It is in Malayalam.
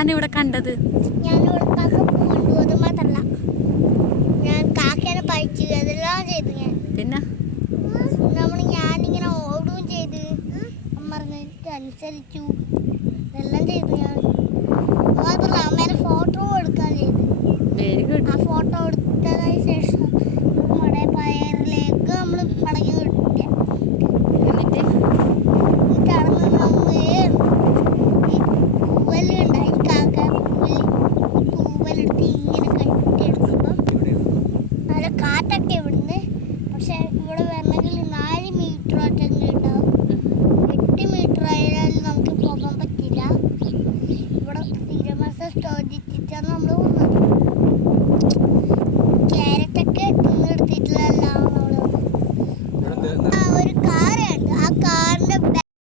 എന്തെല്ലാം ഇവിടെ കണ്ടത്? ഞാൻ കണ്ടു, അത് മാത്രല്ല ഞാൻ കാക്കേനെ പഴിച്ചു, അതെല്ലാം ചെയ്തു ഞാൻ. പിന്നെ ഞാനിങ്ങനെ ഓടുകയും ചെയ്ത് പറഞ്ഞിട്ട് അനുസരിച്ചു, ഇതെല്ലാം ചെയ്തു ഞാൻ. മാത്രമല്ല അമ്മേനെ ഫോട്ടോ എടുക്കാൻ ചെയ്തു. Very good. ആ ഫോട്ടോ എടുത്തതിന് ശേഷം നമ്മുടെ പയറിലേക്ക് നമ്മൾ മടങ്ങി കിട്ടിയ എന്നിട്ട് അടന്ന് നമ്മൾ ഈ പൂവലുണ്ടായി, കാക്ക പൂവലെടുത്ത് ഇങ്ങനെ കെട്ടിയെടുക്കുമ്പോൾ നല്ല കാറ്റൊക്കെ ഇവിടുന്ന്. പക്ഷെ ഇവിടെ വരണമെങ്കിൽ 4 മീറ്റർ ഒറ്റെങ്കിലും ഉണ്ടാവും. 8 മീറ്റർ ആയാലും നമുക്ക് പോകാൻ പറ്റില്ല. ഇവിടെ തീരമാസം സ്റ്റോജിച്ചിട്ടാണ് നമ്മൾ വന്നത്. ക്യാരറ്റൊക്കെ തിന്നെടുത്തിട്ടില്ല. നമ്മൾ